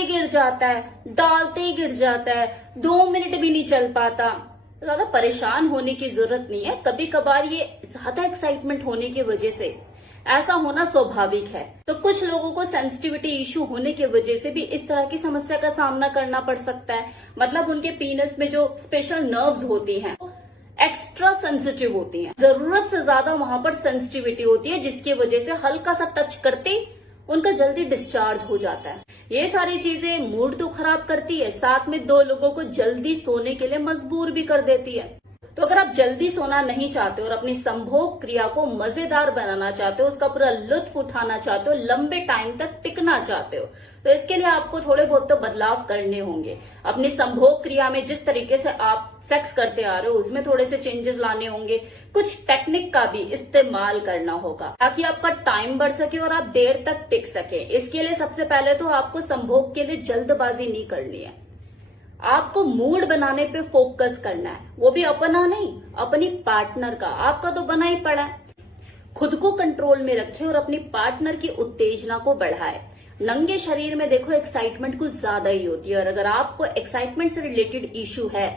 ही गिर जाता है, डालते ही गिर जाता है, 2 मिनट भी नहीं चल पाता। ज्यादा परेशान होने की जरूरत नहीं है। कभी कभार ये ज्यादा एक्साइटमेंट होने की वजह से ऐसा होना स्वाभाविक है। तो कुछ लोगों को सेंसिटिविटी इश्यू होने की वजह से भी इस तरह की समस्या का सामना करना पड़ सकता है। मतलब उनके पीनस में जो स्पेशल नर्व्स होती हैं एक्स्ट्रा सेंसिटिव होती हैं, जरूरत से ज्यादा वहां पर सेंसिटिविटी होती है, जिसकी वजह से हल्का सा टच करते उनका जल्दी डिस्चार्ज हो जाता है। ये सारी चीजें मूड तो खराब करती है, साथ में 2 लोगों को जल्दी सोने के लिए मजबूर भी कर देती है। तो अगर आप जल्दी सोना नहीं चाहते और अपनी संभोग क्रिया को मजेदार बनाना चाहते हो, उसका पूरा लुत्फ उठाना चाहते हो, लंबे टाइम तक टिकना चाहते हो, तो इसके लिए आपको थोड़े बहुत तो बदलाव करने होंगे। अपनी संभोग क्रिया में जिस तरीके से आप सेक्स करते आ रहे हो उसमें थोड़े से चेंजेस लाने होंगे। कुछ टेक्निक का भी इस्तेमाल करना होगा ताकि आपका टाइम बढ़ सके और आप देर तक टिक सके। इसके लिए सबसे पहले तो आपको संभोग के लिए जल्दबाजी नहीं करनी है। आपको मूड बनाने पे फोकस करना है, वो भी अपना नहीं, अपनी पार्टनर का। आपका तो बना ही पड़ा है। खुद को कंट्रोल में रखे और अपनी पार्टनर की उत्तेजना को बढ़ाए। नंगे शरीर में देखो एक्साइटमेंट कुछ ज्यादा ही होती है, और अगर आपको एक्साइटमेंट से रिलेटेड इश्यू है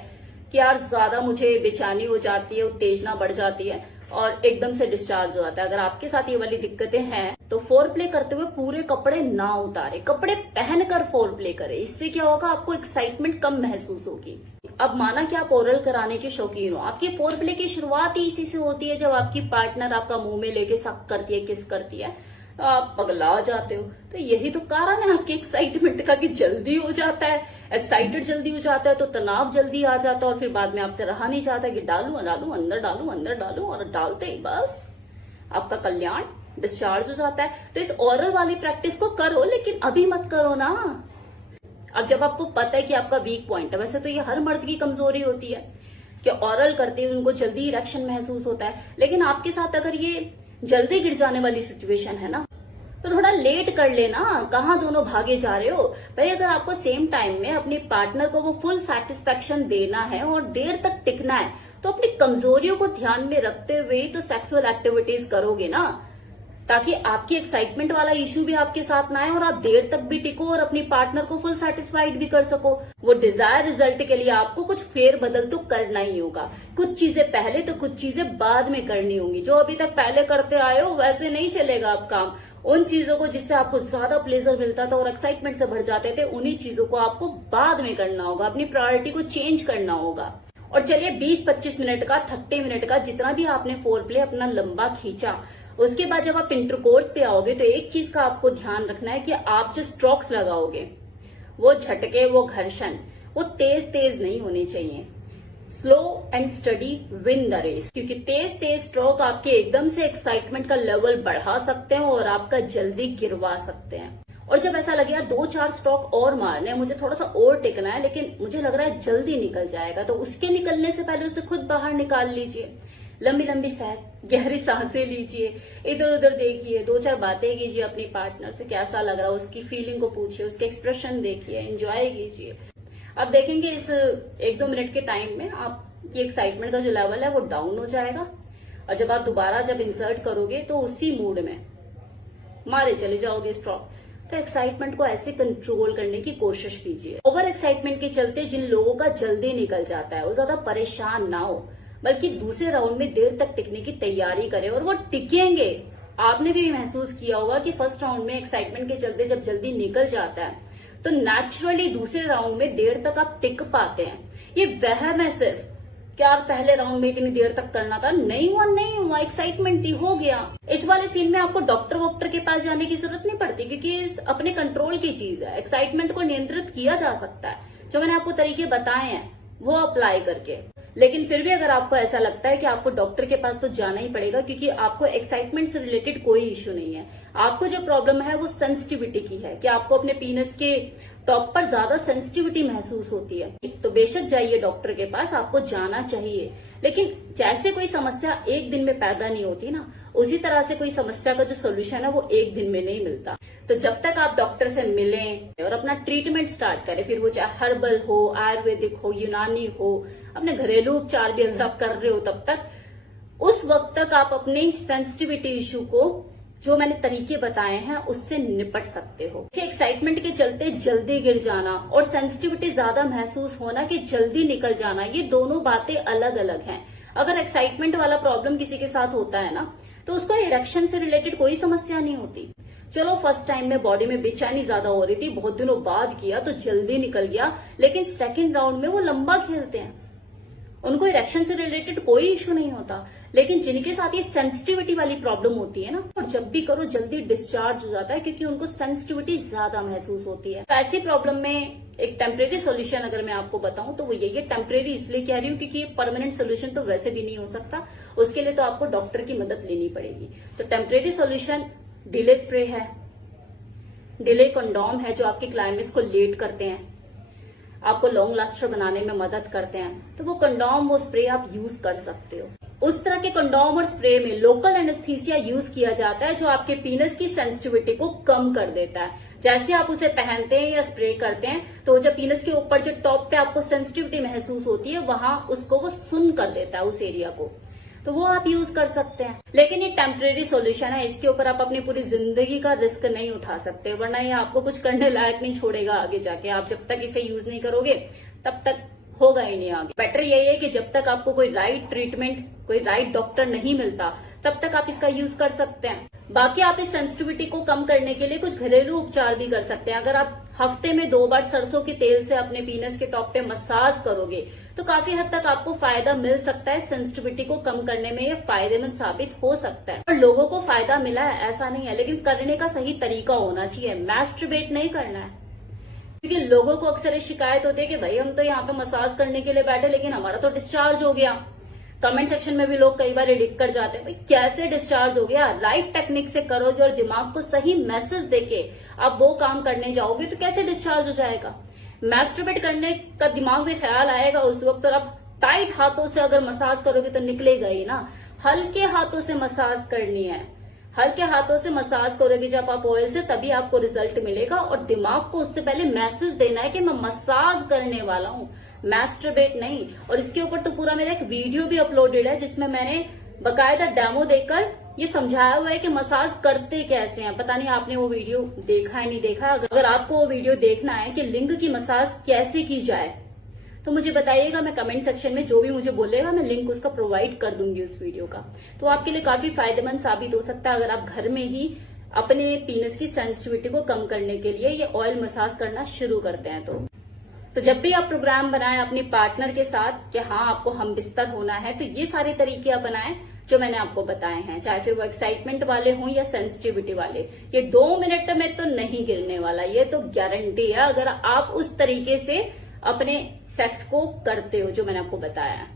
कि यार ज्यादा मुझे बेचैनी हो जाती है, उत्तेजना बढ़ जाती है और एकदम से डिस्चार्ज हो जाता है, अगर आपके साथ ये वाली दिक्कतें हैं तो फोर प्ले करते हुए पूरे कपड़े ना उतारे, कपड़े पहनकर फोर प्ले करें। इससे क्या होगा, आपको एक्साइटमेंट कम महसूस होगी। अब माना कि आप ओरल कराने के शौकीन हो, आपकी फोर प्ले की शुरुआत ही इसी से होती है, जब आपकी पार्टनर आपका मुंह में लेके सक करती है, किस करती है, तो आप पगला जाते हो। तो यही तो कारण है आपकी एक्साइटमेंट का कि जल्दी हो जाता है। एक्साइटेड जल्दी हो जाता है तो तनाव जल्दी आ जाता है, और फिर बाद में आपसे रहा नहीं जाता कि डालू अंदर डालू, और डालते ही बस आपका कल्याण डिस्चार्ज हो जाता है। तो इस ओरल वाली प्रैक्टिस को करो, लेकिन अभी मत करो ना। अब जब आपको पता है कि आपका वीक पॉइंट है, वैसे तो ये हर मर्द की कमजोरी होती है कि ओरल करते हुए उनको जल्दी इरेक्शन महसूस होता है, लेकिन आपके साथ अगर ये जल्दी गिर जाने वाली सिचुएशन है ना, तो थोड़ा लेट कर लेना। कहाँ दोनों भागे जा रहे हो भाई। अगर आपको सेम टाइम में अपने पार्टनर को वो फुल सेटिस्फेक्शन देना है और देर तक टिकना है, तो अपनी कमजोरियों को ध्यान में रखते हुए तो सेक्सुअल एक्टिविटीज करोगे ना, ताकि आपकी एक्साइटमेंट वाला इश्यू भी आपके साथ ना आए और आप देर तक भी टिको और अपनी पार्टनर को फुल सेटिस्फाइड भी कर सको। वो डिजायर रिजल्ट के लिए आपको कुछ फेर बदल तो करना ही होगा। कुछ चीजें पहले तो कुछ चीजें बाद में करनी होंगी। जो अभी तक पहले करते आए हो वैसे नहीं चलेगा अब काम। उन चीजों को जिससे आपको ज्यादा प्लेजर मिलता था और एक्साइटमेंट से भर जाते थे, उन्हीं चीजों को आपको बाद में करना होगा। अपनी प्रायोरिटी को चेंज करना होगा। और चलिए 20-25 मिनट का, 30 मिनट का, जितना भी आपने फोर प्ले अपना लंबा खींचा, उसके बाद जब आप इंटरकोर्स पे आओगे तो एक चीज का आपको ध्यान रखना है कि आप जो स्ट्रोक्स लगाओगे, वो झटके, वो घर्षण, वो तेज तेज नहीं होने चाहिए। Slow and steady win the race. क्योंकि तेज तेज स्ट्रोक आपके एकदम से एक्साइटमेंट का लेवल बढ़ा सकते हैं और आपका जल्दी गिरवा सकते हैं। और जब ऐसा लगे यार 2-4 स्ट्रोक और मारने हैं, मुझे थोड़ा सा और टिकना है, लेकिन मुझे लग रहा है जल्दी निकल जाएगा, तो उसके निकलने से पहले उसे खुद बाहर निकाल लीजिए। लंबी लंबी गहरी सांसें लीजिए, इधर उधर देखिए, 2-4 बातें कीजिए अपनी पार्टनर से, कैसा लग रहा है उसकी फीलिंग को पूछिए, उसके एक्सप्रेशन देखिए, एंजॉय कीजिए। अब देखेंगे इस 1-2 मिनट के टाइम में आपकी एक्साइटमेंट का जो लेवल है वो डाउन हो जाएगा। और जब आप दोबारा जब इंसर्ट करोगे तो उसी मूड में मारे चले जाओगे स्ट्रोक। तो एक्साइटमेंट को ऐसे कंट्रोल करने की कोशिश कीजिए। ओवर एक्साइटमेंट के चलते जिन लोगों का जल्दी निकल जाता है वो ज्यादा परेशान ना हो, बल्कि दूसरे राउंड में देर तक टिकने की तैयारी करें, और वो टिकेंगे। आपने भी महसूस किया होगा कि फर्स्ट राउंड में एक्साइटमेंट के चलते जब जल्दी निकल जाता है तो नेचुरली दूसरे राउंड में देर तक आप टिक पाते हैं। ये वहम है सिर्फ कि यार पहले राउंड में इतनी देर तक करना था, नहीं हुआ, एक्साइटमेंट थी, हो गया। इस वाले सीन में आपको डॉक्टर वॉक्टर के पास जाने की जरूरत नहीं पड़ती, क्योंकि इस अपने कंट्रोल की चीज है। एक्साइटमेंट को नियंत्रित किया जा सकता है, जो मैंने आपको तरीके बताए हैं वो अप्लाई करके। लेकिन फिर भी अगर आपको ऐसा लगता है कि आपको डॉक्टर के पास तो जाना ही पड़ेगा, क्योंकि आपको एक्साइटमेंट से रिलेटेड कोई इश्यू नहीं है, आपको जो प्रॉब्लम है वो सेंसिटिविटी की है, कि आपको अपने पीनस के टॉप पर ज्यादा सेंसिटिविटी महसूस होती है, तो बेशक जाइए डॉक्टर के पास, आपको जाना चाहिए। लेकिन जैसे कोई समस्या एक दिन में पैदा नहीं होती ना, उसी तरह से कोई समस्या का जो सोल्यूशन है वो एक दिन में नहीं मिलता। तो जब तक आप डॉक्टर से मिलें और अपना ट्रीटमेंट स्टार्ट करें, फिर वो चाहे हर्बल हो, आयुर्वेदिक हो, यूनानी हो, अपने घरेलू उपचार भी अगर आप कर रहे हो, तब तक उस वक्त तक आप अपने सेंसिटिविटी इश्यू को जो मैंने तरीके बताए हैं उससे निपट सकते हो। एक्साइटमेंट के चलते जल्दी गिर जाना और सेंसिटिविटी ज्यादा महसूस होना कि जल्दी निकल जाना, ये दोनों बातें अलग अलग हैं। अगर एक्साइटमेंट वाला प्रॉब्लम किसी के साथ होता है ना, तो उसको इरेक्शन से रिलेटेड कोई समस्या नहीं होती। चलो फर्स्ट टाइम में बॉडी में बेचैनी ज्यादा हो रही थी, बहुत दिनों बाद किया तो जल्दी निकल गया, लेकिन सेकेंड राउंड में वो लंबा खेलते हैं, उनको इरेक्शन से रिलेटेड कोई इश्यू नहीं होता। लेकिन जिनके साथ ये सेंसिटिविटी वाली प्रॉब्लम होती है ना, और जब भी करो जल्दी डिस्चार्ज हो जाता है, क्योंकि उनको सेंसिटिविटी ज्यादा महसूस होती है। तो ऐसी प्रॉब्लम में एक टेम्परेरी सोल्यूशन अगर मैं आपको बताऊं तो वो यही है। टेम्परेरी इसलिए कह रही हूँ क्योंकि परमानेंट सोल्यूशन तो वैसे भी नहीं हो सकता, उसके लिए तो आपको डॉक्टर की मदद लेनी पड़ेगी। तो टेम्परेरी सोल्यूशन डिले स्प्रे है, डिले कंडोम है, जो आपके क्लाइमेक्स को लेट करते हैं, आपको लॉन्ग लास्टर बनाने में मदद करते हैं। तो वो कंडोम, वो स्प्रे आप यूज कर सकते हो। उस तरह के कंडोम और स्प्रे में लोकल एनेस्थीसिया यूज किया जाता है, जो आपके पीनस की सेंसिटिविटी को कम कर देता है। जैसे आप उसे पहनते हैं या स्प्रे करते हैं, तो जब पीनस के ऊपर जो टॉप पे आपको सेंसिटिविटी महसूस होती है, वहां उसको वो सुन कर देता है, उस एरिया को, तो वो आप यूज कर सकते हैं। लेकिन ये टेम्परेरी सॉल्यूशन है, इसके ऊपर आप अपनी पूरी जिंदगी का रिस्क नहीं उठा सकते, वरना ये आपको कुछ करने लायक नहीं छोड़ेगा आगे जाके। आप जब तक इसे यूज नहीं करोगे तब तक होगा ही नहीं आगे। बेटर यही है कि जब तक आपको कोई राइट ट्रीटमेंट, कोई राइट डॉक्टर नहीं मिलता, तब तक आप इसका यूज कर सकते हैं। बाकी आप इस सेंसिटिविटी को कम करने के लिए कुछ घरेलू उपचार भी कर सकते हैं। अगर आप हफ्ते में 2 बार सरसों के तेल से अपने पीनस के टॉप पे मसाज करोगे तो काफी हद तक आपको फायदा मिल सकता है। सेंसिटिविटी को कम करने में ये फायदेमंद साबित हो सकता है, और लोगों को फायदा मिला है ऐसा नहीं है, लेकिन करने का सही तरीका होना चाहिए। मैस्टरबेट नहीं करना है, क्योंकि लोगों को अक्सर शिकायत होती है कि भाई हम तो यहाँ पे मसाज करने के लिए बैठे, लेकिन हमारा तो डिस्चार्ज हो गया। कमेंट सेक्शन में भी लोग कई बार लिख कर जाते हैं, भाई कैसे डिस्चार्ज हो गया? राइट टेक्निक से करोगे और दिमाग को सही मैसेज देके आप वो काम करने जाओगे तो कैसे डिस्चार्ज हो जाएगा? मैस्टरबेट करने का दिमाग में ख्याल आएगा उस वक्त, और आप टाइट हाथों से अगर मसाज करोगे तो निकलेगा ही ना। हल्के हाथों से मसाज करनी है, हल्के हाथों से मसाज करोगे जब आप ऑयल से, तभी आपको रिजल्ट मिलेगा। और दिमाग को उससे पहले मैसेज देना है कि मैं मसाज करने वाला हूँ, मैस्टरबेट नहीं। और इसके ऊपर तो पूरा मेरा एक वीडियो भी अपलोडेड है, जिसमें मैंने बकायदा डेमो देकर ये समझाया हुआ है कि मसाज करते कैसे हैं। पता नहीं आपने वो वीडियो देखा है नहीं देखा। अगर आपको वो वीडियो देखना है कि लिंग की मसाज कैसे की जाए, तो मुझे बताइएगा, मैं कमेंट सेक्शन में जो भी मुझे बोलेगा मैं लिंक उसका प्रोवाइड कर दूंगी उस वीडियो का। तो आपके लिए काफी फायदेमंद साबित हो सकता है अगर आप घर में ही अपने पीनस की सेंसिटिविटी को कम करने के लिए ये ऑयल मसाज करना शुरू करते हैं। तो जब भी आप प्रोग्राम बनाएं अपने पार्टनर के साथ कि हाँ आपको हम बिस्तर होना है, तो ये सारे तरीके आप बनाएं जो मैंने आपको बताए हैं, चाहे फिर वो एक्साइटमेंट वाले हों या सेंसिटिविटी वाले। ये 2 मिनट में तो नहीं गिरने वाला, ये तो गारंटी है, अगर आप उस तरीके से अपने सेक्स को करते हो जो मैंने आपको बताया है।